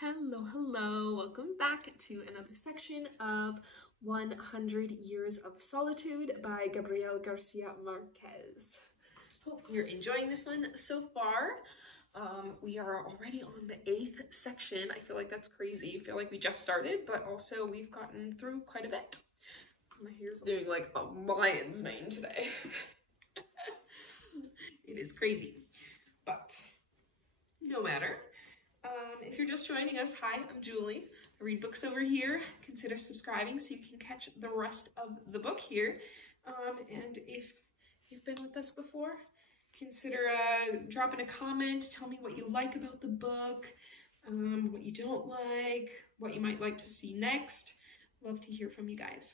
Hello, welcome back to another section of 100 Years of Solitude by Gabriel Garcia Marquez. Hope you're enjoying this one so far. We are already on the 8th section. I feel like that's crazy. I feel like we just started, but also we've gotten through quite a bit. My hair's doing like a lion's mane today. It is crazy, but no matter. If you're just joining us, hi, I'm Julie. I read books over here. Consider subscribing so you can catch the rest of the book here. And if you've been with us before, consider dropping a comment. Tell me what you like about the book, what you don't like, what you might like to see next. Love to hear from you guys.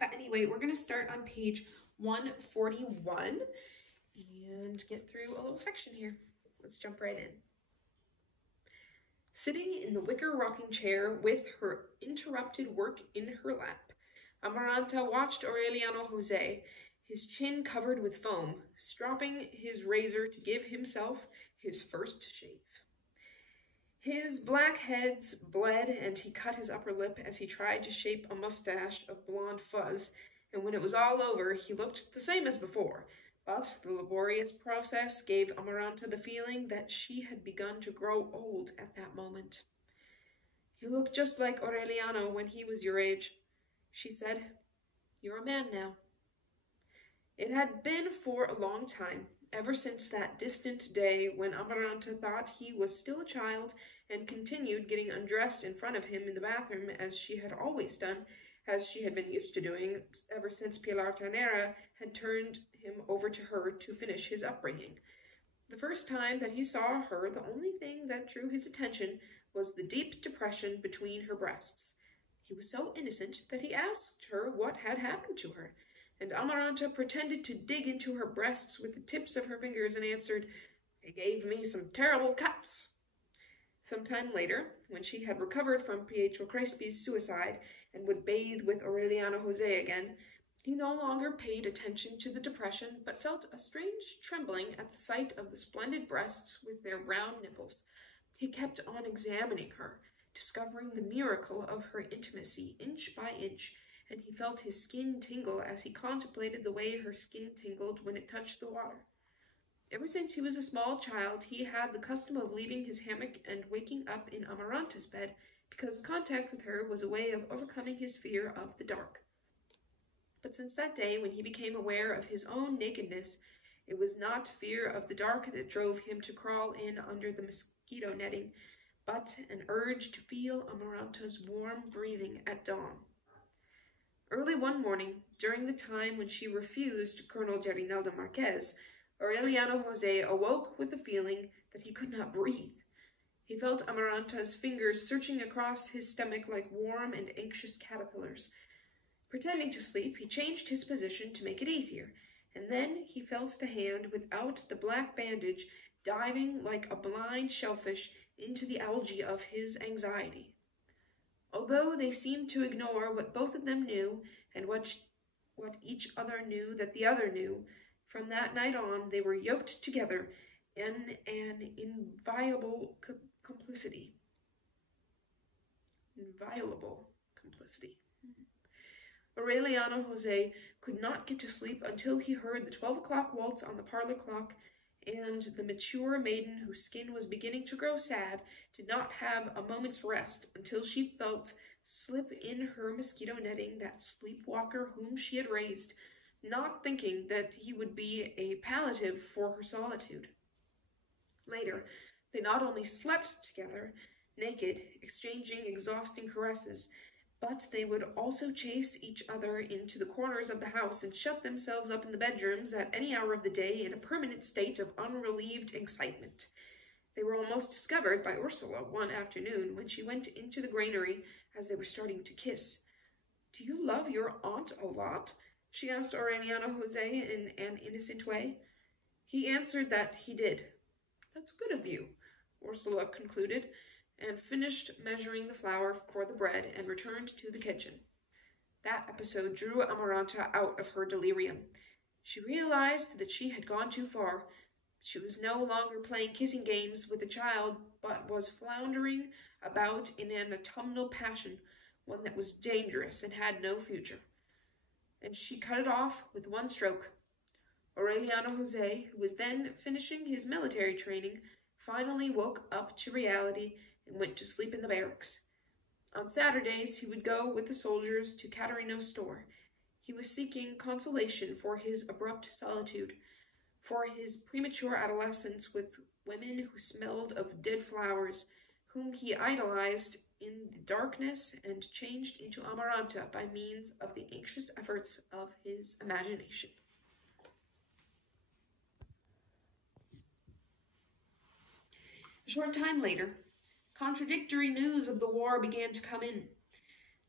But anyway, we're going to start on page 141 and get through a little section here. Let's jump right in. Sitting in the wicker rocking chair with her interrupted work in her lap, Amaranta watched Aureliano Jose, his chin covered with foam, stropping his razor to give himself his first shave. His black heads bled and he cut his upper lip as he tried to shape a mustache of blonde fuzz, and when it was all over, he looked the same as before. But the laborious process gave Amaranta the feeling that she had begun to grow old at that moment. "You look just like Aureliano when he was your age," she said. "You're a man now." It had been for a long time, ever since that distant day when Amaranta thought he was still a child and continued getting undressed in front of him in the bathroom as she had always done, as she had been used to doing ever since Pilar Ternera had turned him over to her to finish his upbringing. The first time that he saw her, the only thing that drew his attention was the deep depression between her breasts. He was so innocent that he asked her what had happened to her, and Amaranta pretended to dig into her breasts with the tips of her fingers and answered, "They gave me some terrible cuts." Some time later, when she had recovered from Pietro Crespi's suicide and would bathe with Aureliano Jose again, he no longer paid attention to the depression, but felt a strange trembling at the sight of the splendid breasts with their round nipples. He kept on examining her, discovering the miracle of her intimacy inch by inch, and he felt his skin tingle as he contemplated the way her skin tingled when it touched the water. Ever since he was a small child, he had the custom of leaving his hammock and waking up in Amaranta's bed, because contact with her was a way of overcoming his fear of the dark. But since that day when he became aware of his own nakedness, it was not fear of the dark that drove him to crawl in under the mosquito netting, but an urge to feel Amaranta's warm breathing at dawn. Early one morning, during the time when she refused Colonel Gerinelda Marquez, Aureliano Jose awoke with the feeling that he could not breathe. He felt Amaranta's fingers searching across his stomach like warm and anxious caterpillars. Pretending to sleep, he changed his position to make it easier, and then he felt the hand without the black bandage diving like a blind shellfish into the algae of his anxiety. Although they seemed to ignore what both of them knew and what each other knew that the other knew, from that night on they were yoked together in an inviolable complicity. Inviolable complicity. Aureliano Jose could not get to sleep until he heard the 12 o'clock waltz on the parlor clock, and the mature maiden whose skin was beginning to grow sad did not have a moment's rest until she felt slip in her mosquito netting that sleepwalker whom she had raised, not thinking that he would be a palliative for her solitude. Later, they not only slept together, naked, exchanging exhausting caresses, but they would also chase each other into the corners of the house and shut themselves up in the bedrooms at any hour of the day in a permanent state of unrelieved excitement. They were almost discovered by Ursula one afternoon when she went into the granary as they were starting to kiss. "Do you love your aunt a lot?" she asked Aureliano Jose in an innocent way. He answered that he did. "That's good of you," Ursula concluded, and finished measuring the flour for the bread and returned to the kitchen. That episode drew Amaranta out of her delirium. She realized that she had gone too far. She was no longer playing kissing games with a child, but was floundering about in an autumnal passion, one that was dangerous and had no future. And she cut it off with one stroke. Aureliano Jose, who was then finishing his military training, finally woke up to reality and went to sleep in the barracks. On Saturdays, he would go with the soldiers to Caterino's store. He was seeking consolation for his abrupt solitude, for his premature adolescence with women who smelled of dead flowers, whom he idolized in the darkness and changed into Amaranta by means of the anxious efforts of his imagination. A short time later, contradictory news of the war began to come in.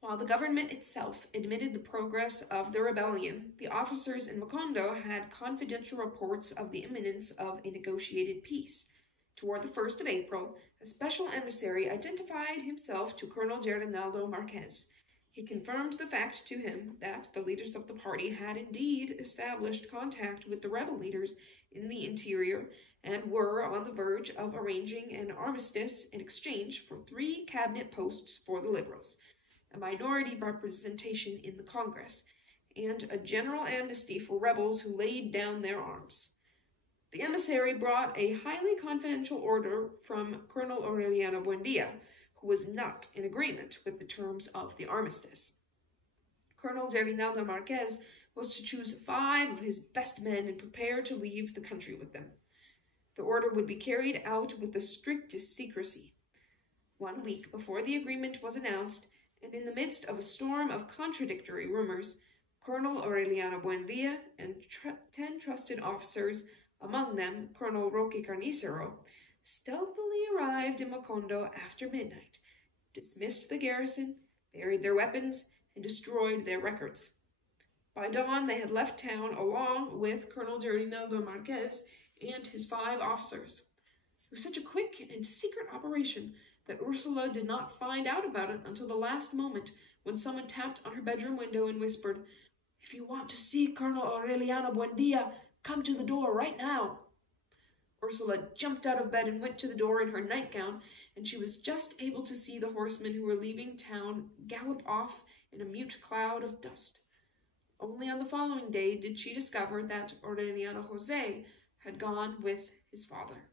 While the government itself admitted the progress of the rebellion, the officers in Macondo had confidential reports of the imminence of a negotiated peace. Toward the 1st of April, a special emissary identified himself to Colonel Gerinaldo Marquez. He confirmed the fact to him that the leaders of the party had indeed established contact with the rebel leaders in the interior and were on the verge of arranging an armistice in exchange for 3 cabinet posts for the Liberals, a minority representation in the Congress, and a general amnesty for rebels who laid down their arms. The emissary brought a highly confidential order from Colonel Aureliano Buendia, who was not in agreement with the terms of the armistice. Colonel Gerinaldo Marquez was to choose 5 of his best men and prepare to leave the country with them. The order would be carried out with the strictest secrecy. 1 week before the agreement was announced, and in the midst of a storm of contradictory rumors, Colonel Aureliano Buendia and 10 trusted officers, among them Colonel Roque Carnicero, stealthily arrived in Macondo after midnight, dismissed the garrison, buried their weapons, and destroyed their records. By dawn, they had left town along with Colonel Gerinaldo Marquez and his 5 officers. It was such a quick and secret operation that Ursula did not find out about it until the last moment, when someone tapped on her bedroom window and whispered, "If you want to see Colonel Aureliano Buendia, come to the door right now." Ursula jumped out of bed and went to the door in her nightgown, and she was just able to see the horsemen who were leaving town gallop off in a mute cloud of dust. Only on the following day did she discover that Aureliano Jose had gone with his father.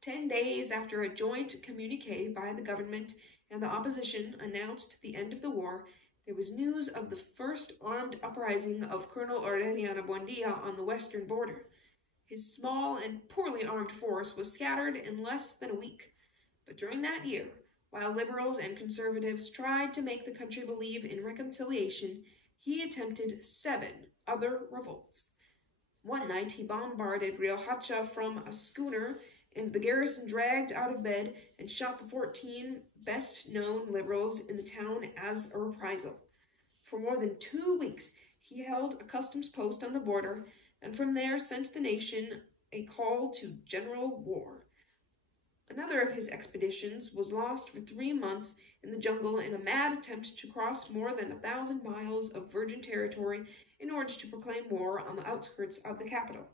10 days after a joint communiqué by the government and the opposition announced the end of the war, there was news of the first armed uprising of Colonel Aureliano Buendia on the western border. His small and poorly armed force was scattered in less than a week. But during that year, while liberals and conservatives tried to make the country believe in reconciliation, he attempted 7 other revolts. One night he bombarded Riohacha from a schooner, and the garrison dragged out of bed and shot the 14 best-known liberals in the town as a reprisal. For more than 2 weeks, he held a customs post on the border, and from there sent the nation a call to general war. Another of his expeditions was lost for 3 months in the jungle in a mad attempt to cross more than 1,000 miles of virgin territory in order to proclaim war on the outskirts of the capital.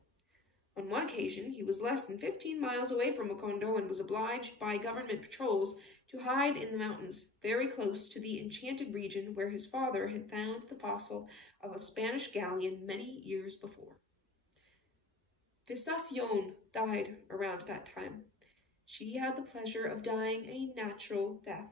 On one occasion, he was less than 15 miles away from Macondo and was obliged by government patrols to hide in the mountains, very close to the enchanted region where his father had found the fossil of a Spanish galleon many years before. Vistacion died around that time. She had the pleasure of dying a natural death,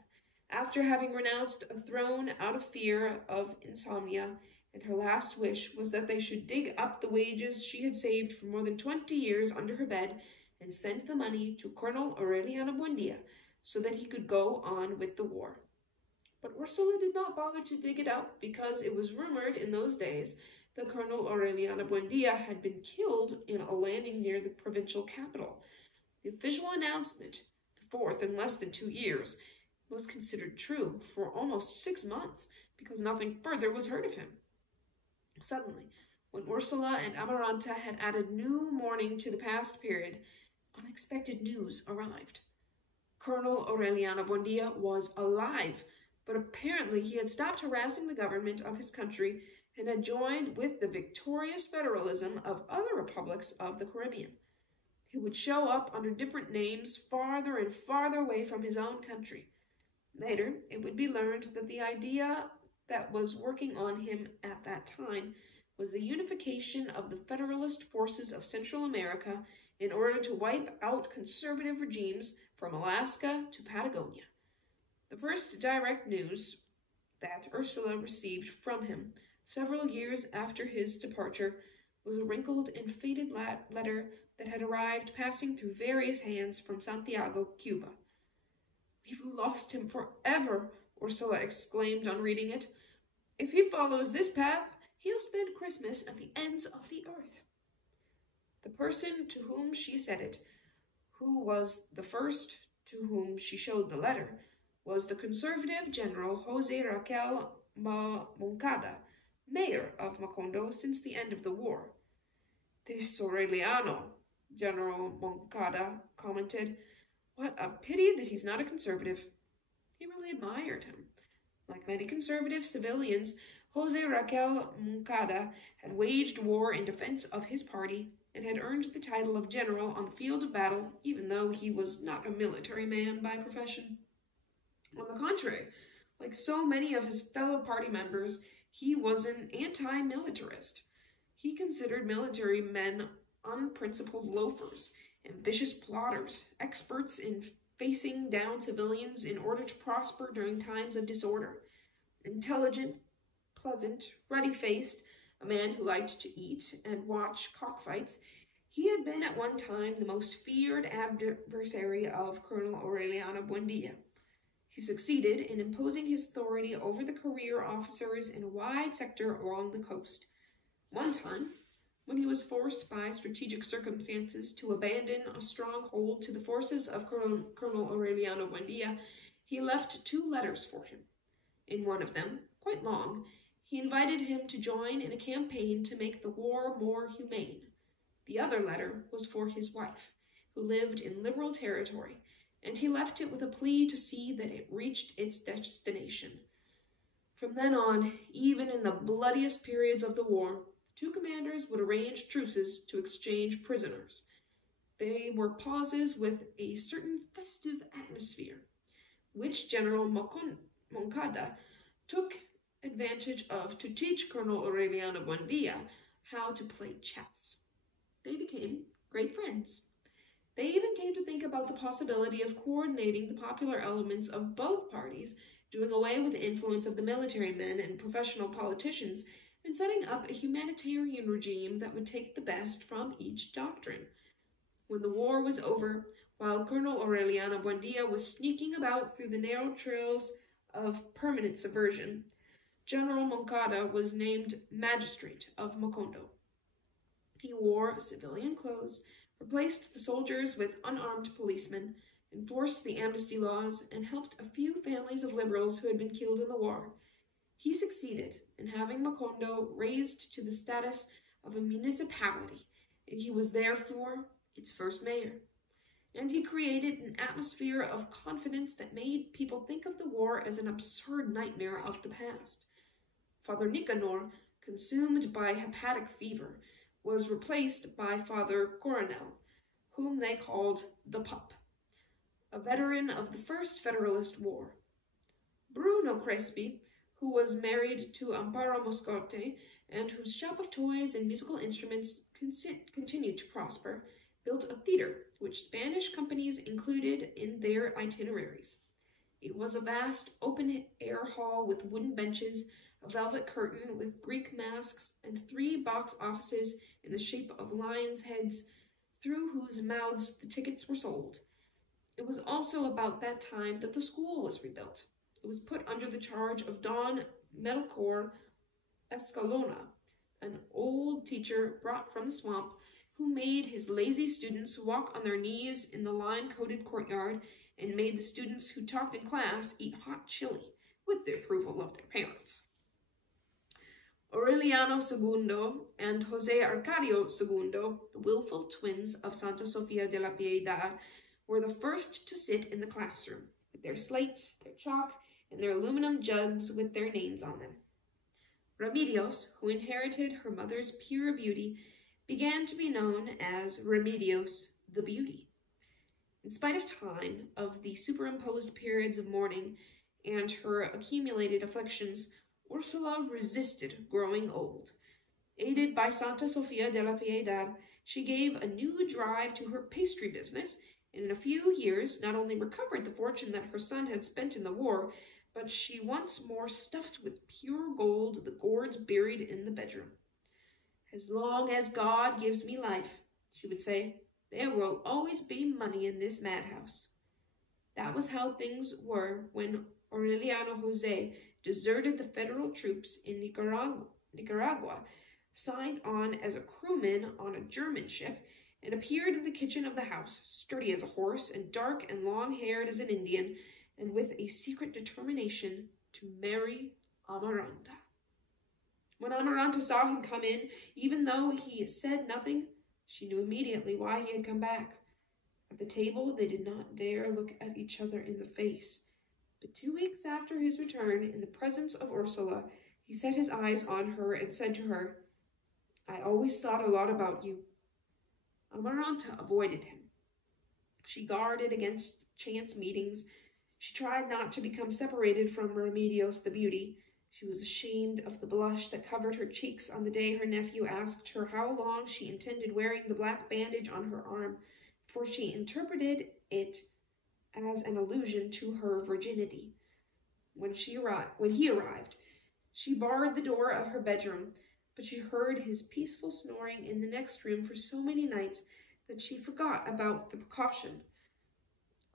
after having renounced a throne out of fear of insomnia, and her last wish was that they should dig up the wages she had saved for more than 20 years under her bed and send the money to Colonel Aureliano Buendia so that he could go on with the war. But Ursula did not bother to dig it up because it was rumored in those days that Colonel Aureliano Buendia had been killed in a landing near the provincial capital. The official announcement, the 4th in less than 2 years, was considered true for almost 6 months because nothing further was heard of him. Suddenly, when Ursula and Amaranta had added new mourning to the past period, unexpected news arrived. Colonel Aureliano Buendia was alive, but apparently he had stopped harassing the government of his country and had joined with the victorious federalism of other republics of the Caribbean. He would show up under different names farther and farther away from his own country. Later, it would be learned that the idea that was working on him at that time was the unification of the Federalist forces of Central America in order to wipe out conservative regimes from Alaska to Patagonia. The first direct news that Ursula received from him several years after his departure was a wrinkled and faded letter that had arrived passing through various hands from Santiago, Cuba. "We've lost him forever," Ursula exclaimed on reading it. "If he follows this path, he'll spend Christmas at the ends of the earth." The person to whom she said it, who was the first to whom she showed the letter, was the conservative General Jose Raquel Moncada, mayor of Macondo since the end of the war. "This Aureliano," General Moncada commented. "What a pity that he's not a conservative." He really admired him. Like many conservative civilians, Jose Raquel Moncada had waged war in defense of his party and had earned the title of general on the field of battle, even though he was not a military man by profession. On the contrary, like so many of his fellow party members, he was an anti-militarist. He considered military men unprincipled loafers, ambitious plotters, experts in facing down civilians in order to prosper during times of disorder. Intelligent, pleasant, ruddy-faced, a man who liked to eat and watch cockfights, he had been at one time the most feared adversary of Colonel Aureliano Buendia. He succeeded in imposing his authority over the career officers in a wide sector along the coast. One time, when he was forced by strategic circumstances to abandon a stronghold to the forces of Colonel Aureliano Buendia, he left 2 letters for him. In one of them, quite long, he invited him to join in a campaign to make the war more humane. The other letter was for his wife, who lived in liberal territory, and he left it with a plea to see that it reached its destination. From then on, even in the bloodiest periods of the war, the 2 commanders would arrange truces to exchange prisoners. They were pauses with a certain festive atmosphere, which General Moncada took advantage of to teach Colonel Aureliano Buendia how to play chess. They became great friends. They even came to think about the possibility of coordinating the popular elements of both parties, doing away with the influence of the military men and professional politicians, and setting up a humanitarian regime that would take the best from each doctrine. When the war was over, while Colonel Aureliano Buendia was sneaking about through the narrow trails of permanent subversion, General Moncada was named magistrate of Macondo. He wore civilian clothes, replaced the soldiers with unarmed policemen, enforced the amnesty laws, and helped a few families of liberals who had been killed in the war. He succeeded in having Macondo raised to the status of a municipality, and he was therefore its first mayor. And he created an atmosphere of confidence that made people think of the war as an absurd nightmare of the past. Father Nicanor, consumed by hepatic fever, was replaced by Father Coronel, whom they called the Pup, a veteran of the First Federalist War. Bruno Crespi, who was married to Amparo Moscote, and whose shop of toys and musical instruments continued to prosper, built a theater which Spanish companies included in their itineraries. It was a vast open-air hall with wooden benches, a velvet curtain with Greek masks, and 3 box offices in the shape of lions' heads, through whose mouths the tickets were sold. It was also about that time that the school was rebuilt. It was put under the charge of Don Melchor Escalona, an old teacher brought from the swamp, who made his lazy students walk on their knees in the lime-coated courtyard and made the students who talked in class eat hot chili, with the approval of their parents. Aureliano II and Jose Arcadio II, the willful twins of Santa Sofia de la Piedad, were the first to sit in the classroom, with their slates, their chalk, and their aluminum jugs with their names on them. Remedios, who inherited her mother's pure beauty, began to be known as Remedios the beauty. In spite of time, of the superimposed periods of mourning, and her accumulated afflictions, Ursula resisted growing old. Aided by Santa Sofia de la Piedad, she gave a new drive to her pastry business, and in a few years not only recovered the fortune that her son had spent in the war, but she once more stuffed with pure gold the gourds buried in the bedroom. "As long as God gives me life," she would say, "there will always be money in this madhouse." That was how things were when Aureliano Jose deserted the federal troops in Nicaragua, signed on as a crewman on a German ship, and appeared in the kitchen of the house, sturdy as a horse and dark and long-haired as an Indian, and with a secret determination to marry Amaranta. When Amaranta saw him come in, even though he said nothing, she knew immediately why he had come back. At the table, they did not dare look at each other in the face. But 2 weeks after his return, in the presence of Ursula, he set his eyes on her and said to her, "I always thought a lot about you." Amaranta avoided him. She guarded against chance meetings. She tried not to become separated from Remedios the beauty. She was ashamed of the blush that covered her cheeks on the day her nephew asked her how long she intended wearing the black bandage on her arm, for she interpreted it as an allusion to her virginity. When he arrived, she barred the door of her bedroom, but she heard his peaceful snoring in the next room for so many nights that she forgot about the precaution.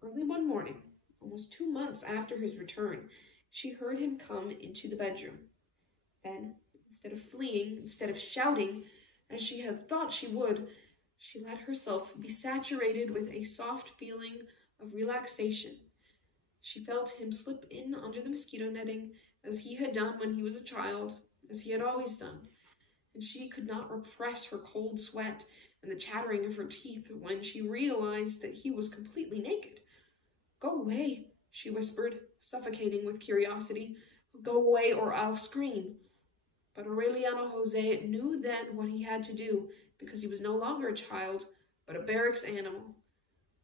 Early one morning, almost 2 months after his return, she heard him come into the bedroom. Then, instead of fleeing, instead of shouting, as she had thought she would, she let herself be saturated with a soft feeling of relaxation. She felt him slip in under the mosquito netting, as he had done when he was a child, as he had always done, and she could not repress her cold sweat and the chattering of her teeth when she realized that he was completely naked. "Go away," she whispered, suffocating with curiosity. "Go away or I'll scream." But Aureliano Jose knew then what he had to do, because he was no longer a child, but a barracks animal.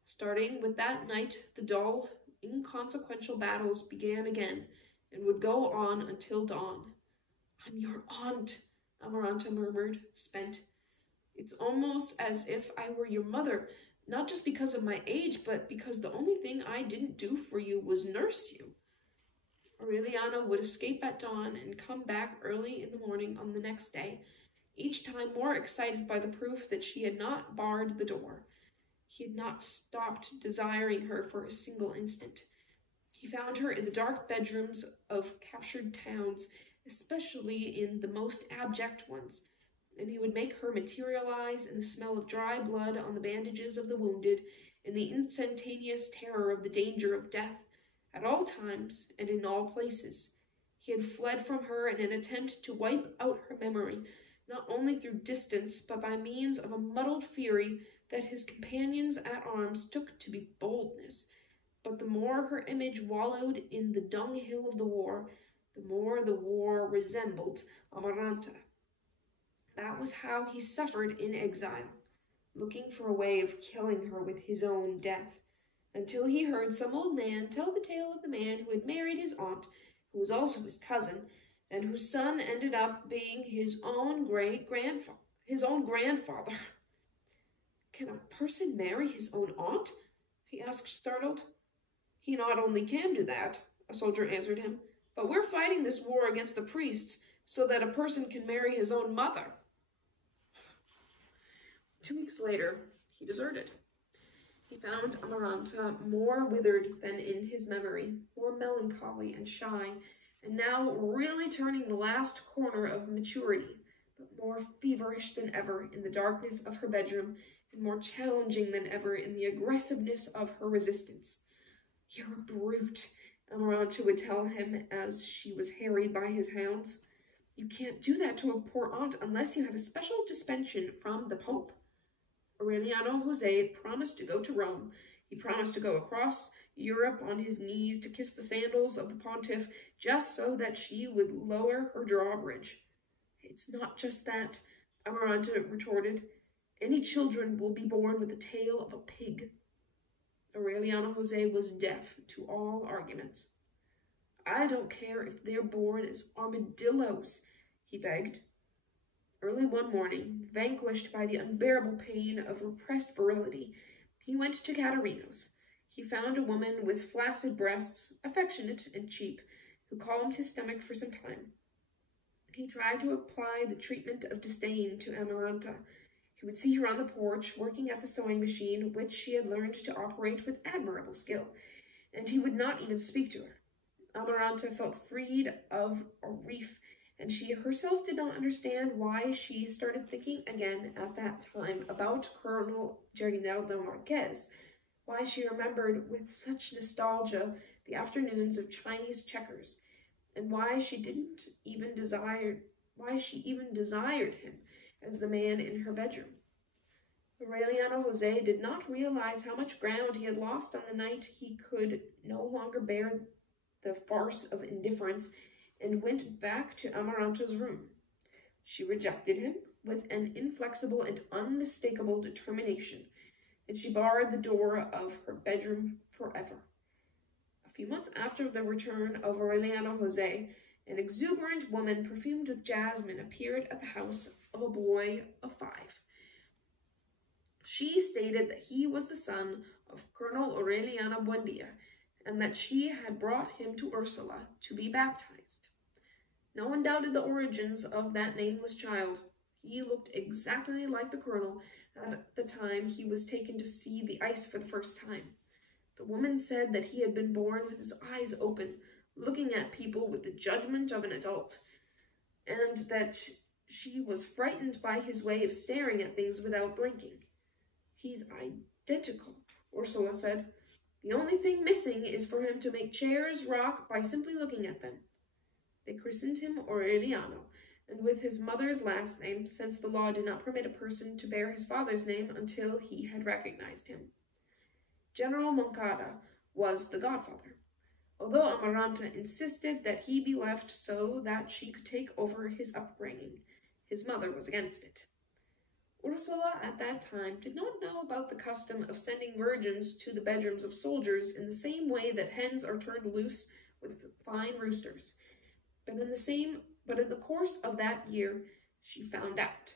Starting with that night, the dull, inconsequential battles began again, and would go on until dawn. "I'm your aunt," Amaranta murmured, spent. "It's almost as if I were your mother, not just because of my age, but because the only thing I didn't do for you was nurse you." Aureliano would escape at dawn and come back early in the morning on the next day, each time more excited by the proof that she had not barred the door. He had not stopped desiring her for a single instant. He found her in the dark bedrooms of captured towns, especially in the most abject ones, and he would make her materialize in the smell of dry blood on the bandages of the wounded, in the instantaneous terror of the danger of death, at all times and in all places. He had fled from her in an attempt to wipe out her memory, not only through distance, but by means of a muddled fury that his companions at arms took to be boldness. But the more her image wallowed in the dunghill of the war, the more the war resembled Amaranta. That was how he suffered in exile, looking for a way of killing her with his own death, until he heard some old man tell the tale of the man who had married his aunt, who was also his cousin, and whose son ended up being his own grandfather. "Can a person marry his own aunt?" he asked, startled. "He not only can do that," a soldier answered him, "but we're fighting this war against the priests so that a person can marry his own mother." 2 weeks later, he deserted. He found Amaranta more withered than in his memory, more melancholy and shy, and now really turning the last corner of maturity, but more feverish than ever in the darkness of her bedroom, and more challenging than ever in the aggressiveness of her resistance. "You're a brute," Amaranta would tell him as she was harried by his hounds. "You can't do that to a poor aunt unless you have a special dispensation from the Pope." Aureliano Jose promised to go to Rome. He promised to go across Europe on his knees to kiss the sandals of the pontiff, just so that she would lower her drawbridge. "It's not just that," Amaranta retorted. Any children will be born with the tail of a pig. Aureliano Jose was deaf to all arguments. I don't care if they're born as armadillos, he begged. Early one morning, vanquished by the unbearable pain of repressed virility, he went to Caterino's. He found a woman with flaccid breasts, affectionate and cheap, who calmed his stomach for some time. He tried to apply the treatment of disdain to Amaranta. He would see her on the porch, working at the sewing machine, which she had learned to operate with admirable skill, and he would not even speak to her. Amaranta felt freed of a reef, and she herself did not understand why she started thinking again at that time about Colonel Jardinel de Marquez, why she remembered with such nostalgia the afternoons of Chinese checkers, and why she even desired him as the man in her bedroom. Aureliano Jose did not realize how much ground he had lost on the night he could no longer bear the farce of indifference, and went back to Amaranta's room. She rejected him with an inflexible and unmistakable determination, and she barred the door of her bedroom forever. A few months after the return of Aureliano Jose, an exuberant woman perfumed with jasmine appeared at the house of a boy of 5. She stated that he was the son of Colonel Aureliano Buendia, and that she had brought him to Ursula to be baptized. No one doubted the origins of that nameless child. He looked exactly like the colonel at the time he was taken to see the ice for the first time. The woman said that he had been born with his eyes open, looking at people with the judgment of an adult, and that she was frightened by his way of staring at things without blinking. He's identical, Ursula said. The only thing missing is for him to make chairs rock by simply looking at them. They christened him Aureliano, and with his mother's last name, since the law did not permit a person to bear his father's name until he had recognized him. General Moncada was the godfather, although Amaranta insisted that he be left so that she could take over his upbringing. His mother was against it. Ursula at that time did not know about the custom of sending virgins to the bedrooms of soldiers in the same way that hens are turned loose with fine roosters. But in the course of that year, she found out.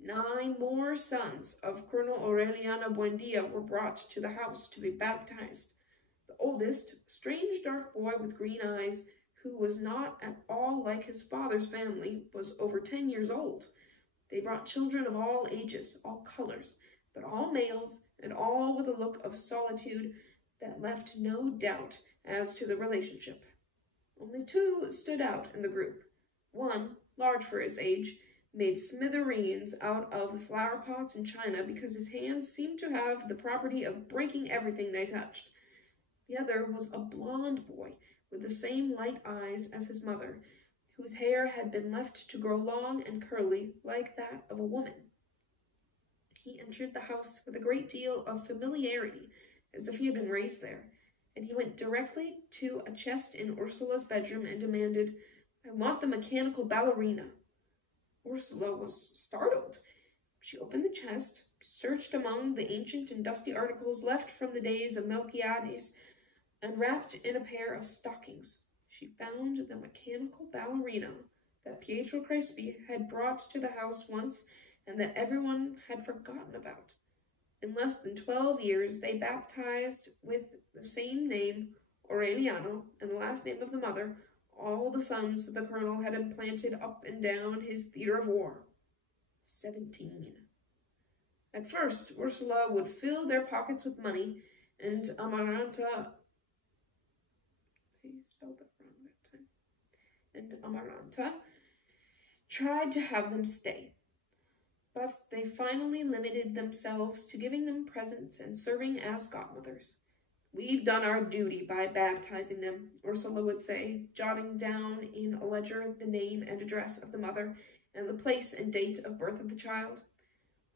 9 more sons of Colonel Aureliano Buendia were brought to the house to be baptized. The oldest, strange dark boy with green eyes, who was not at all like his father's family, was over 10 years old. They brought children of all ages, all colors, but all males, and all with a look of solitude that left no doubt as to the relationship. Only 2 stood out in the group. One, large for his age, made smithereens out of the flower pots and china because his hands seemed to have the property of breaking everything they touched. The other was a blond boy with the same light eyes as his mother, whose hair had been left to grow long and curly like that of a woman. He entered the house with a great deal of familiarity, as if he had been raised there, and he went directly to a chest in Ursula's bedroom and demanded, "I want the mechanical ballerina." Ursula was startled. She opened the chest, searched among the ancient and dusty articles left from the days of Melquiades, and wrapped in a pair of stockings, she found the mechanical ballerina that Pietro Crespi had brought to the house once and that everyone had forgotten about. In less than 12 years, they baptized with the same name, Aureliano, and the last name of the mother, all the sons that the colonel had implanted up and down his theater of war. 17. At first, Ursula would fill their pockets with money, and Amaranta tried to have them stay. But they finally limited themselves to giving them presents and serving as godmothers. "We've done our duty by baptizing them," Ursula would say, jotting down in a ledger the name and address of the mother and the place and date of birth of the child.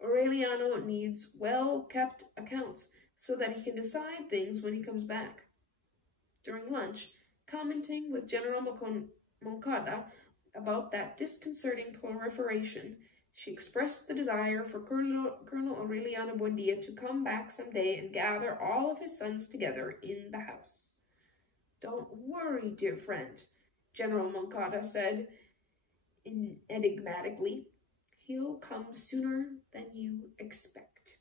"Aureliano needs well-kept accounts so that he can decide things when he comes back." During lunch, commenting with General Moncada about that disconcerting proliferation, She expressed the desire for Colonel Aureliano Buendia to come back someday and gather all of his sons together in the house. "Don't worry, dear friend," General Moncada said enigmatically. "He'll come sooner than you expect."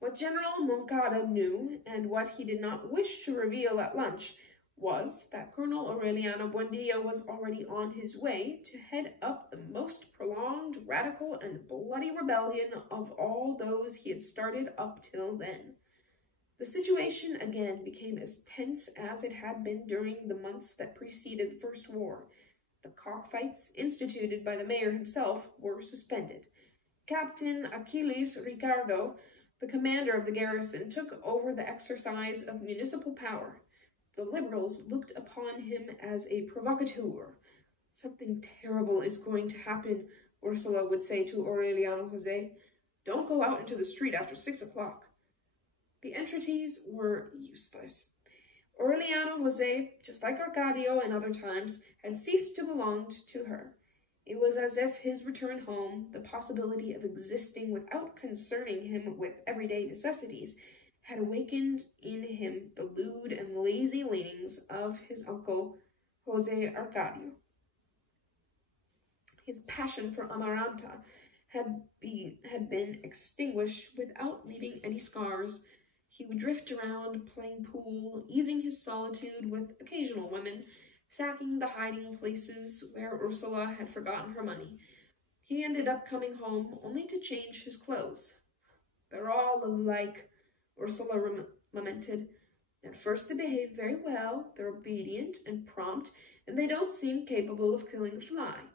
What General Moncada knew, and what he did not wish to reveal at lunch, was that Colonel Aureliano Buendia was already on his way to head up the most prolonged, radical, and bloody rebellion of all those he had started up till then. The situation again became as tense as it had been during the months that preceded the First War. The cockfights, instituted by the mayor himself, were suspended. Captain Achilles Ricardo, the commander of the garrison, took over the exercise of municipal power. The liberals looked upon him as a provocateur. "Something terrible is going to happen," Ursula would say to Aureliano Jose. "Don't go out into the street after 6 o'clock. The entreaties were useless. Aureliano Jose, just like Arcadio and other times, had ceased to belong to her. It was as if his return home, the possibility of existing without concerning him with everyday necessities, had awakened in him the lewd and lazy leanings of his uncle Jose Arcadio. His passion for Amaranta had been extinguished without leaving any scars. He would drift around, playing pool, easing his solitude with occasional women, sacking the hiding places where Ursula had forgotten her money. He ended up coming home only to change his clothes. "They're all alike," Ursula lamented. "At first they behave very well, they're obedient and prompt, and they don't seem capable of killing a fly.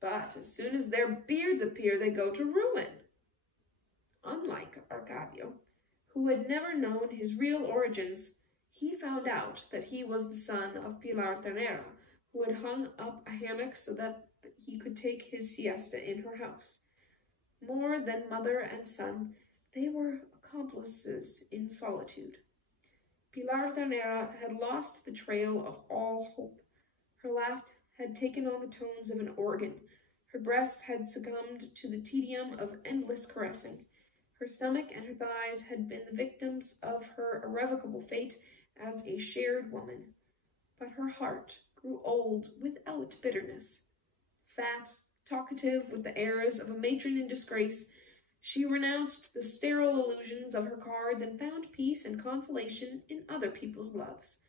But as soon as their beards appear, they go to ruin." Unlike Arcadio, who had never known his real origins, he found out that he was the son of Pilar Ternera, who had hung up a hammock so that he could take his siesta in her house. More than mother and son, they were accomplices in solitude. Pilar Ternera had lost the trail of all hope. Her laugh had taken on the tones of an organ. Her breasts had succumbed to the tedium of endless caressing. Her stomach and her thighs had been the victims of her irrevocable fate as a shared woman. But her heart grew old without bitterness. Fat, talkative with the airs of a matron in disgrace, she renounced the sterile illusions of her cards and found peace and consolation in other people's loves.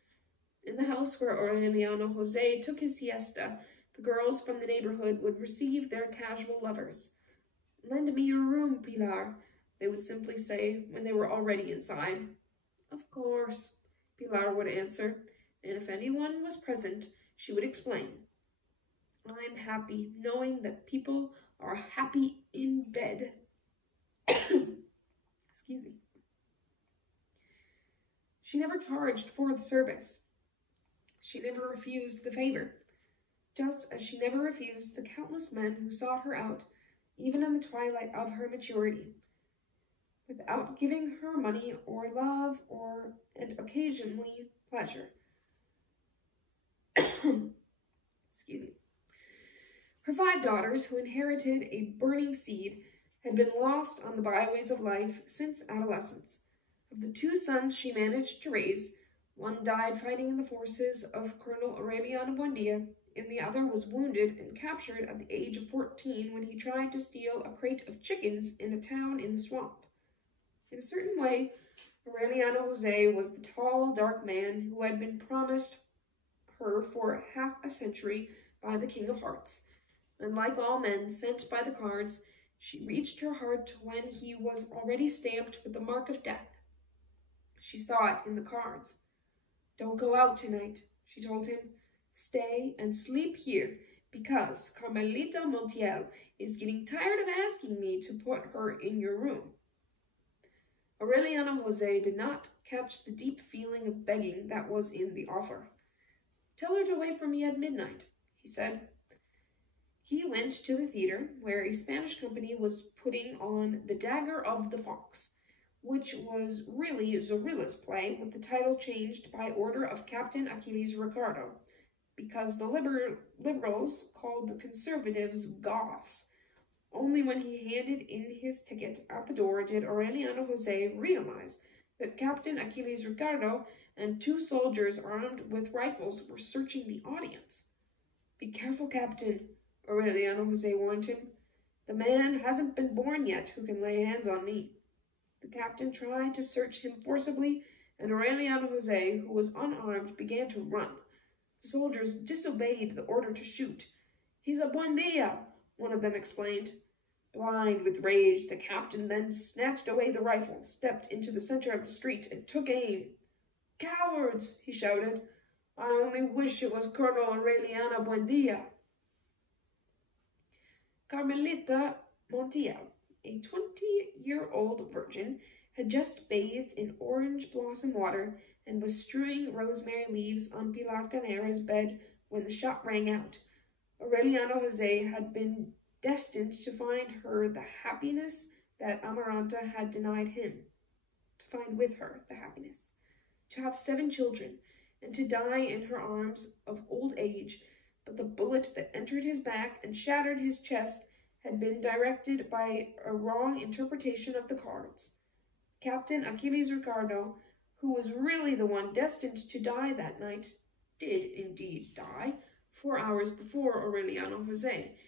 In the house where Aureliano Jose took his siesta, the girls from the neighborhood would receive their casual lovers. "Lend me your room, Pilar," they would simply say when they were already inside. "Of course," Pilar would answer, and if anyone was present, she would explain. "I'm happy knowing that people are happy in bed." Excuse me. She never charged for the service. She never refused the favor, just as she never refused the countless men who sought her out, even in the twilight of her maturity, without giving her money or love and occasionally pleasure. Excuse me. Her 5 daughters, who inherited a burning seed, had been lost on the byways of life since adolescence. Of the 2 sons she managed to raise, one died fighting in the forces of Colonel Aureliano Buendia, and the other was wounded and captured at the age of 14 when he tried to steal a crate of chickens in a town in the swamp. In a certain way, Aureliano Jose was the tall, dark man who had been promised her for half a century by the King of Hearts, and like all men sent by the cards, she reached her heart when he was already stamped with the mark of death. She saw it in the cards. "Don't go out tonight," she told him. "Stay and sleep here, because Carmelita Montiel is getting tired of asking me to put her in your room." Aureliano Jose did not catch the deep feeling of begging that was in the offer. "Tell her to wait for me at midnight," he said. He went to the theater, where a Spanish company was putting on The Dagger of the Fox, which was really Zorilla's play, with the title changed by order of Captain Achilles Ricardo. because the liberals called the conservatives Goths. Only when he handed in his ticket at the door did Aureliano Jose realize that Captain Achilles Ricardo and 2 soldiers armed with rifles were searching the audience. "Be careful, Captain," Aureliano Jose warned him. "The man hasn't been born yet who can lay hands on me." The captain tried to search him forcibly, and Aureliano Jose, who was unarmed, began to run. The soldiers disobeyed the order to shoot. "He's a Buendia," one of them explained. Blind with rage, the captain then snatched away the rifle, stepped into the center of the street, and took aim. "Cowards!" he shouted. "I only wish it was Colonel Aureliana Buendia." Carmelita Montiel, a 20-year-old virgin, had just bathed in orange blossom water and was strewing rosemary leaves on Pilar Canera's bed when the shot rang out. Aureliano Jose had been destined to find her the happiness that Amaranta had denied him, to find with her the happiness, to have 7 children, and to die in her arms of old age, but the bullet that entered his back and shattered his chest had been directed by a wrong interpretation of the cards. Captain Achilles Ricardo, who was really the one destined to die that night, did indeed die 4 hours before Aureliano Jose.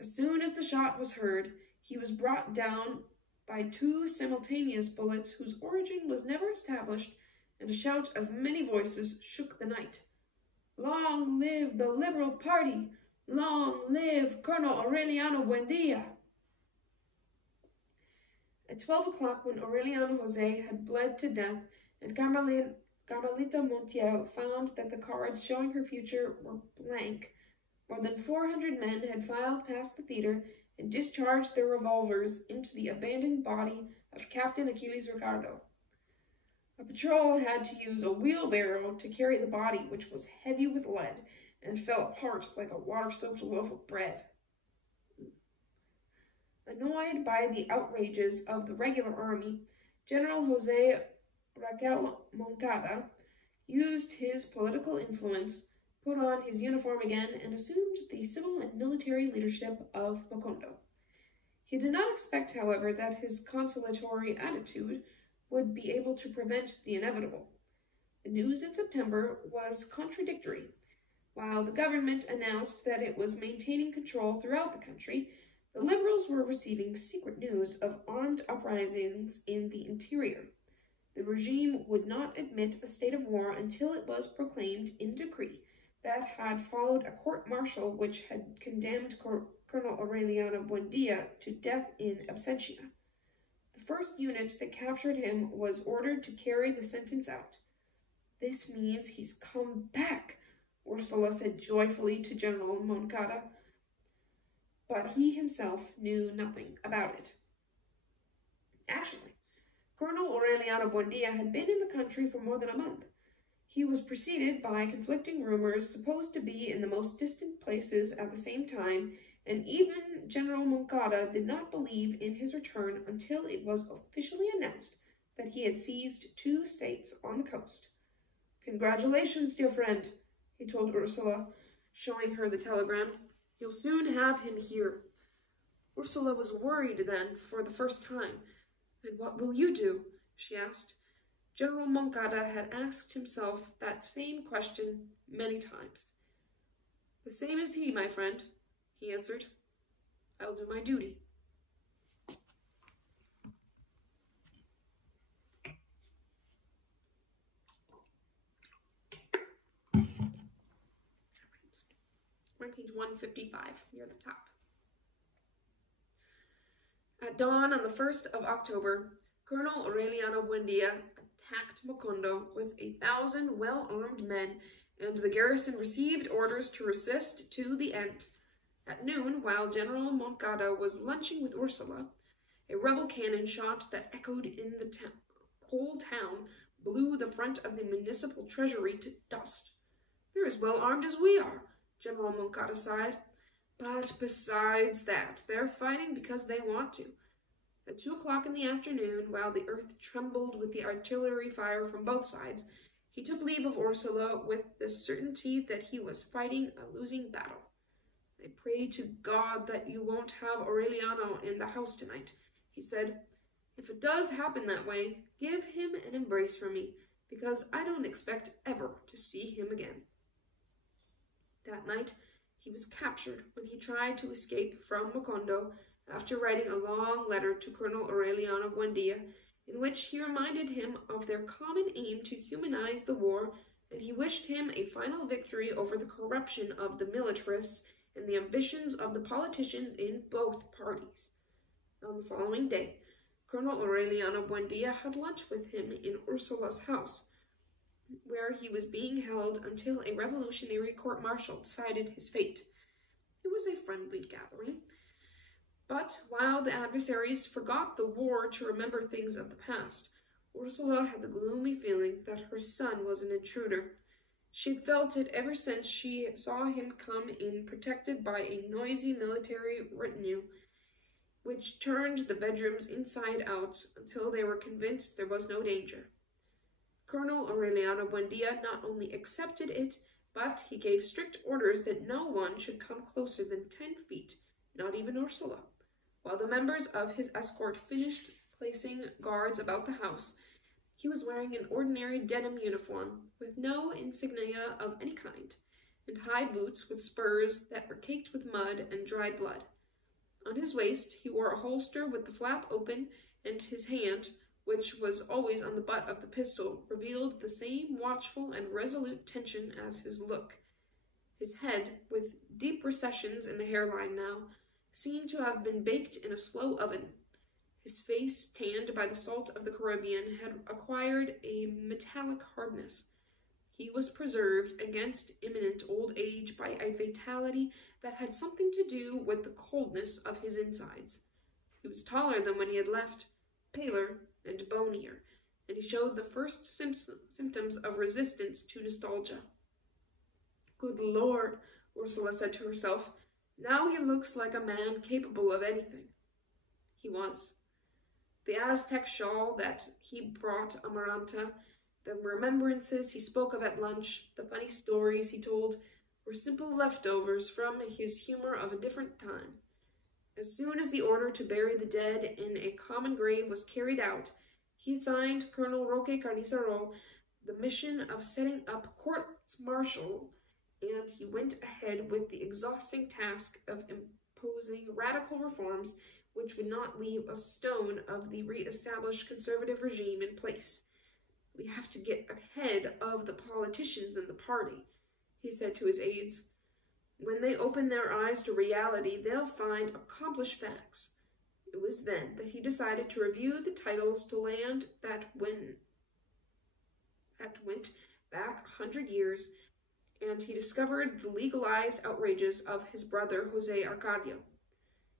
As soon as the shot was heard, he was brought down by 2 simultaneous bullets whose origin was never established, and a shout of many voices shook the night. "Long live the Liberal Party! Long live Colonel Aureliano Buendia!" At 12 o'clock, when Aureliano Jose had bled to death, and Carmelita Montiel found that the cards showing her future were blank, more than 400 men had filed past the theater and discharged their revolvers into the abandoned body of Captain Achilles Ricardo. A patrol had to use a wheelbarrow to carry the body, which was heavy with lead and fell apart like a water-soaked loaf of bread. Annoyed by the outrages of the regular army, General Jose Raquel Moncada used his political influence, put on his uniform again, and assumed the civil and military leadership of Macondo. He did not expect, however, that his conciliatory attitude would be able to prevent the inevitable. The news in September was contradictory. While the government announced that it was maintaining control throughout the country, the Liberals were receiving secret news of armed uprisings in the interior. The regime would not admit a state of war until it was proclaimed in decree that had followed a court-martial which had condemned Colonel Aureliano Buendia to death in absentia. The first unit that captured him was ordered to carry the sentence out. "This means he's come back," Ursula said joyfully to General Moncada. But he himself knew nothing about it. Actually, Colonel Aureliano Buendia had been in the country for more than a month. He was preceded by conflicting rumors supposed to be in the most distant places at the same time, and even General Moncada did not believe in his return until it was officially announced that he had seized 2 states on the coast. "Congratulations, dear friend," he told Ursula, showing her the telegram. "You'll soon have him here." Ursula was worried then for the first time. "And what will you do?" she asked. General Moncada had asked himself that same question many times. "The same as he, my friend," he answered. "I'll do my duty." We're on page 155, near the top. At dawn on the 1st of October, Colonel Aureliano Buendia attacked Macondo with 1,000 well-armed men, and the garrison received orders to resist to the end. At noon, while General Moncada was lunching with Ursula, a rebel cannon shot that echoed in the whole town blew the front of the municipal treasury to dust. "They're as well armed as we are," General Moncada sighed. "But besides that, they're fighting because they want to." At 2 o'clock in the afternoon, while the earth trembled with the artillery fire from both sides, He took leave of Ursula with the certainty that he was fighting a losing battle. "I pray to God that you won't have Aureliano in the house tonight," he said. "If it does happen that way, give him an embrace from me, because I don't expect ever to see him again." That night, he was captured when he tried to escape from Macondo after writing a long letter to Colonel Aureliano Buendia, in which he reminded him of their common aim to humanize the war, and he wished him a final victory over the corruption of the militarists and the ambitions of the politicians in both parties. On the following day, Colonel Aureliano Buendia had lunch with him in Ursula's house, where he was being held until a revolutionary court-martial decided his fate. It was a friendly gathering, but while the adversaries forgot the war to remember things of the past, Ursula had the gloomy feeling that her son was an intruder. She had felt it ever since she saw him come in protected by a noisy military retinue, which turned the bedrooms inside out until they were convinced there was no danger. Colonel Aureliano Buendia not only accepted it, but he gave strict orders that no one should come closer than 10 feet, not even Ursula. While the members of his escort finished placing guards about the house, he was wearing an ordinary denim uniform with no insignia of any kind, and high boots with spurs that were caked with mud and dried blood. On his waist he wore a holster with the flap open, and his hand, which was always on the butt of the pistol, revealed the same watchful and resolute tension as his look. His head, with deep recessions in the hairline now, seemed to have been baked in a slow oven. His face, tanned by the salt of the Caribbean, had acquired a metallic hardness. He was preserved against imminent old age by a vitality that had something to do with the coldness of his insides. He was taller than when he had left, paler and bonier, and he showed the first symptoms of resistance to nostalgia. "Good Lord," Ursula said to herself, "now he looks like a man capable of anything." He was. The Aztec shawl that he brought Amaranta, the remembrances he spoke of at lunch, the funny stories he told, were simple leftovers from his humor of a different time. As soon as the order to bury the dead in a common grave was carried out, he assigned Colonel Roque Carnicero the mission of setting up courts-martial, and he went ahead with the exhausting task of imposing radical reforms which would not leave a stone of the re-established conservative regime in place. "We have to get ahead of the politicians in the party," he said to his aides. "When they open their eyes to reality, they'll find accomplished facts." It was then that he decided to review the titles to land that went back 100 years, and he discovered the legalized outrages of his brother Jose Arcadio.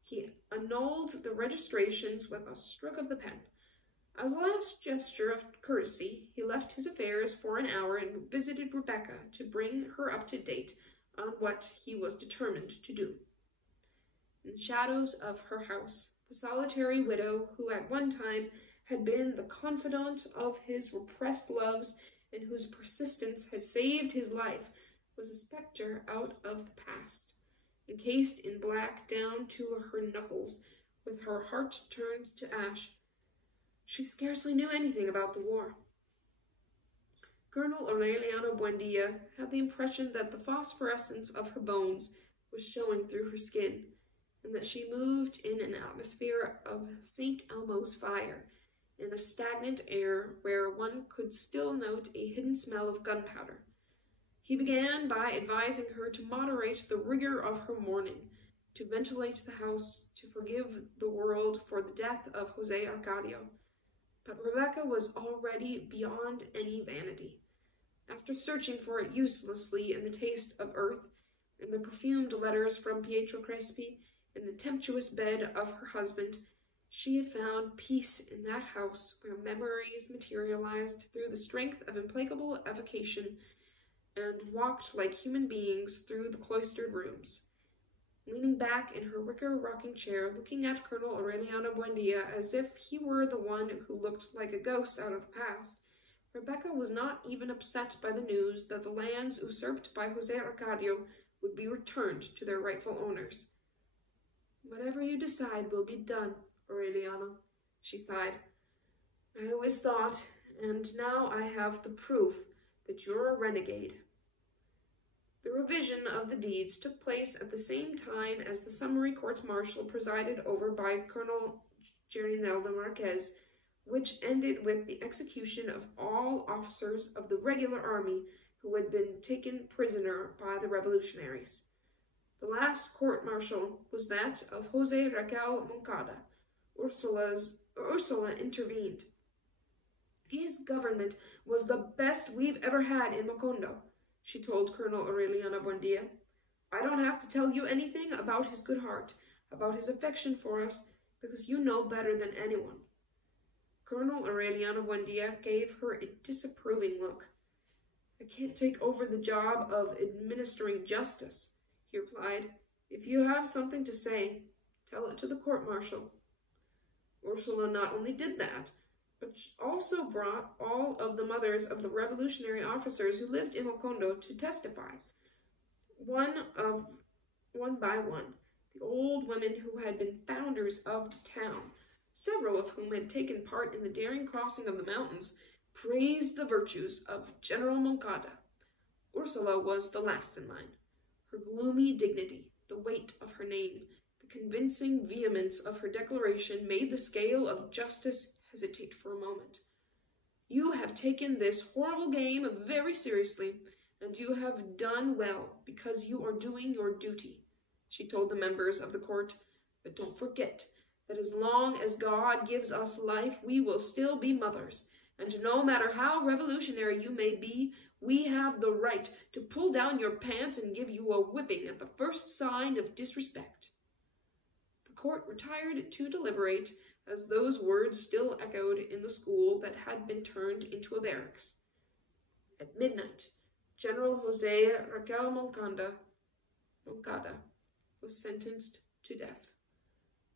He annulled the registrations with a stroke of the pen. As a last gesture of courtesy, he left his affairs for an hour and visited Rebecca to bring her up to date on what he was determined to do. In the shadows of her house, the solitary widow, who at one time had been the confidant of his repressed loves and whose persistence had saved his life, was a spectre out of the past, encased in black down to her knuckles, with her heart turned to ash. She scarcely knew anything about the war. Colonel Aureliano Buendia had the impression that the phosphorescence of her bones was showing through her skin, and that she moved in an atmosphere of St. Elmo's fire, in a stagnant air where one could still note a hidden smell of gunpowder. He began by advising her to moderate the rigor of her mourning, to ventilate the house, to forgive the world for the death of Jose Arcadio. But Rebecca was already beyond any vanity. After searching for it uselessly in the taste of earth, in the perfumed letters from Pietro Crespi, in the tempestuous bed of her husband, she had found peace in that house where memories materialized through the strength of implacable evocation and walked like human beings through the cloistered rooms. Leaning back in her wicker rocking chair, looking at Colonel Aureliano Buendia as if he were the one who looked like a ghost out of the past, Rebecca was not even upset by the news that the lands usurped by Jose Arcadio would be returned to their rightful owners. "Whatever you decide will be done, Aureliano," she sighed. "I always thought, and now I have the proof, that you're a renegade." The revision of the deeds took place at the same time as the summary courts-martial presided over by Colonel Gerineldo Marquez, which ended with the execution of all officers of the regular army who had been taken prisoner by the revolutionaries. The last court-martial was that of Jose Raquel Moncada. Ursula intervened. "His government was the best we've ever had in Macondo," she told Colonel Aureliano Buendia. "I don't have to tell you anything about his good heart, about his affection for us, because you know better than anyone." Colonel Aureliano Buendia gave her a disapproving look. "I can't take over the job of administering justice," he replied. "If you have something to say, tell it to the court-martial." Ursula not only did that, but she also brought all of the mothers of the revolutionary officers who lived in Macondo to testify. One by one, the old women who had been founders of the town, several of whom had taken part in the daring crossing of the mountains, praised the virtues of General Moncada. Ursula was the last in line. Her gloomy dignity, the weight of her name, the convincing vehemence of her declaration made the scale of justice hesitate for a moment. "You have taken this horrible game very seriously, and you have done well, because you are doing your duty," she told the members of the court. "But don't forget that as long as God gives us life, we will still be mothers, and no matter how revolutionary you may be, we have the right to pull down your pants and give you a whipping at the first sign of disrespect." The court retired to deliberate, as those words still echoed in the school that had been turned into a barracks. At midnight, General Jose Raquel Moncada was sentenced to death.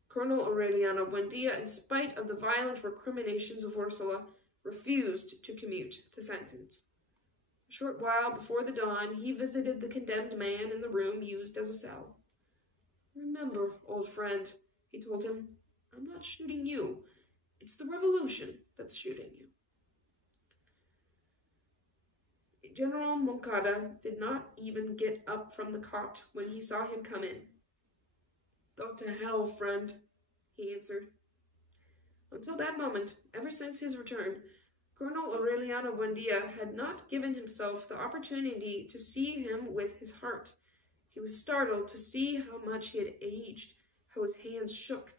Colonel Aureliano Buendia, in spite of the violent recriminations of Ursula, refused to commute the sentence. A short while before the dawn, he visited the condemned man in the room used as a cell. "Remember, old friend," he told him, "I'm not shooting you. It's the revolution that's shooting you." General Moncada did not even get up from the cot when he saw him come in. "Go to hell, friend," he answered. Until that moment, ever since his return, Colonel Aureliano Buendia had not given himself the opportunity to see him with his heart. He was startled to see how much he had aged, how his hands shook,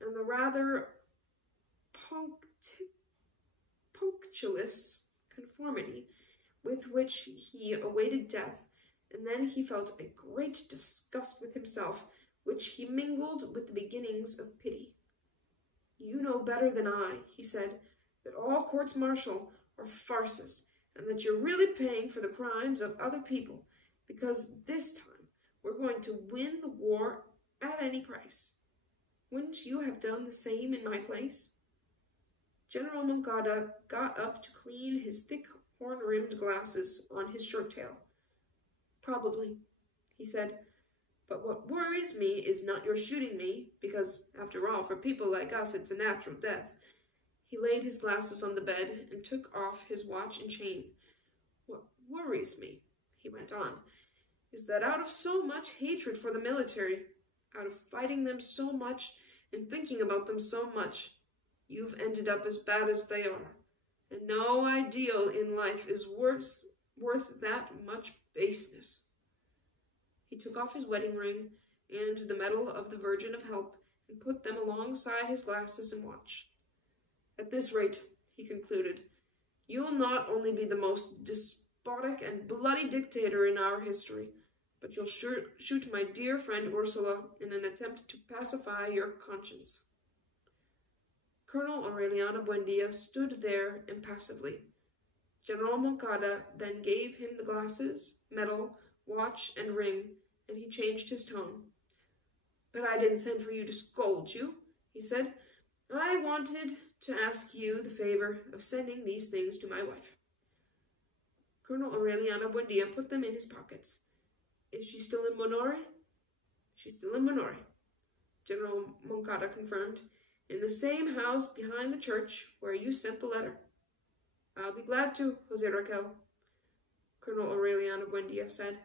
and the rather punctilious conformity with which he awaited death, and then he felt a great disgust with himself, which he mingled with the beginnings of pity. "You know better than I," he said, "that all courts-martial are farces, and that you're really paying for the crimes of other people, because this time we're going to win the war at any price. Wouldn't you have done the same in my place?" General Moncada got up to clean his thick horn-rimmed glasses on his shirt-tail. "Probably," he said, "but what worries me is not your shooting me, because, after all, for people like us, it's a natural death." He laid his glasses on the bed and took off his watch and chain. "What worries me," he went on, "is that out of so much hatred for the military, out of fighting them so much and thinking about them so much, you've ended up as bad as they are, and no ideal in life is worth that much baseness." He took off his wedding ring and the medal of the Virgin of Help and put them alongside his glasses and watch. "At this rate," he concluded, "you'll not only be the most despotic and bloody dictator in our history, but you'll shoot my dear friend Ursula in an attempt to pacify your conscience." Colonel Aureliano Buendia stood there impassively. General Moncada then gave him the glasses, medal, watch, and ring, and he changed his tone. "But I didn't send for you to scold you," he said. "I wanted to ask you the favor of sending these things to my wife." Colonel Aureliano Buendia put them in his pockets. Is she still in Monore? She's still in Monore, General Moncada confirmed. In the same house behind the church where you sent the letter. I'll be glad to, Jose Raquel, Colonel Aureliano Buendia said.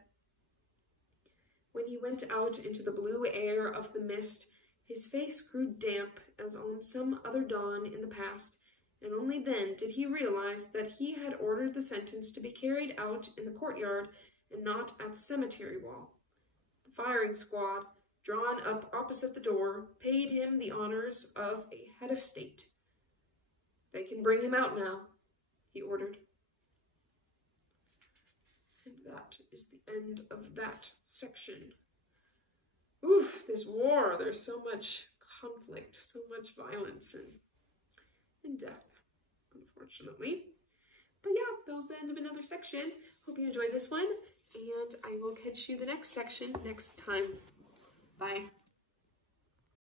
When he went out into the blue air of the mist, his face grew damp as on some other dawn in the past, and only then did he realize that he had ordered the sentence to be carried out in the courtyard and not at the cemetery wall. The firing squad, drawn up opposite the door, paid him the honors of a head of state. They can bring him out now, he ordered. And that is the end of that section. Oof, this war, there's so much conflict, so much violence and death, unfortunately. But yeah, that was the end of another section. Hope you enjoyed this one, and I will catch you the next section next time. Bye.